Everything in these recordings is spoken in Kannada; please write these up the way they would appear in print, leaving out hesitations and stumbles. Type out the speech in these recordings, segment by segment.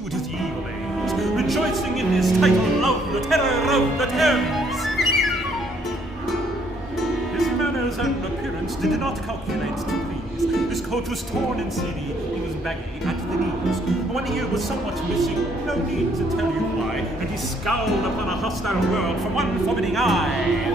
pursued his evil aims, rejoicing in his title of the Terror of the Thames. His manners and appearance did not calculate to please. His coat was torn and seedy, he was baggy at the knees. One ear was somewhat missing, no need to tell you why, and he scowled upon a hostile world from one forbidding eye.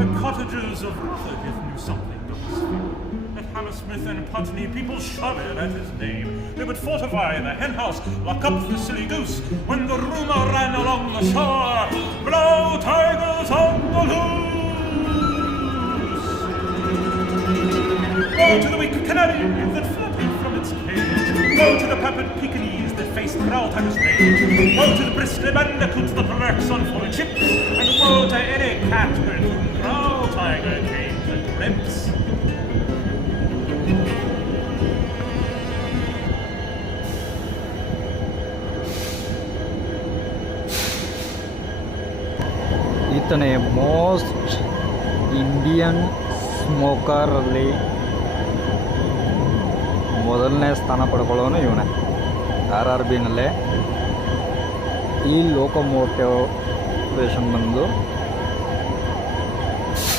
The cottagers of Ruthergith knew something of his fame. At Hammersmith and Putney, people shuddered at his name. They would fortify the henhouse, lock up the silly goose, when the rumour ran along the shore, blow tigers on the loose! Go to the weak canary that fluttered from its cage. Go to the pampered Pekingese that faced proud tiger's rage. Woe to the bristly bandicoot that lurks on foreign ships, and woe to any cat with whom proud tiger came to grips. ಈತನೇ ಮೋಸ್ಟ್ ಇಂಡಿಯನ್ ಸ್ಮೋಕರಲ್ಲಿ ಮೊದಲನೇ ಸ್ಥಾನ ಪಡ್ಕೊಳ್ಳೋನು ಇವನೇ. RRBನಲ್ಲೇ ಈ ಲೋಕೋಮೋಟಿವ್ ವೇಷನ್ ಬಂದು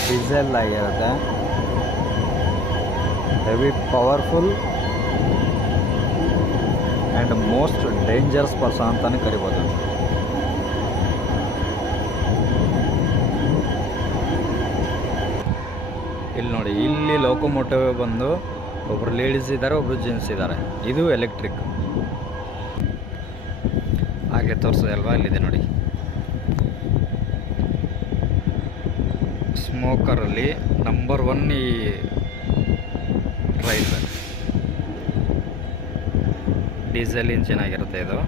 ಡೀಸೆಲ್ ಆಗಿರುತ್ತೆ. Heavy powerful and most dangerous person ಅಂತಲೇ ಕರಿಬೋದು. ಇಲ್ಲಿ ನೋಡಿ, ಇಲ್ಲಿ ಲೋಕೋಮೋಟಿವ್ ಬಂದು ಒಬ್ಬರು ಲೇಡೀಸ್ ಇದ್ದಾರೆ, ಒಬ್ಬರು ಜೆಂಟ್ಸ್ ಇದ್ದಾರೆ. ಇದು ಎಲೆಕ್ಟ್ರಿಕ್. ಹಾಗೆ ತೋರಿಸೋದೆ ಅಲ್ವಾ, ಇಲ್ಲಿದೆ ನೋಡಿ. ಸ್ಮೋಕರಲ್ಲಿ ನಂಬರ್ 1 ಈ ರೈಲ್ ಡೀಸೆಲ್ ಇಂಜಿನ್ ಆಗಿರುತ್ತೆ ಇದು.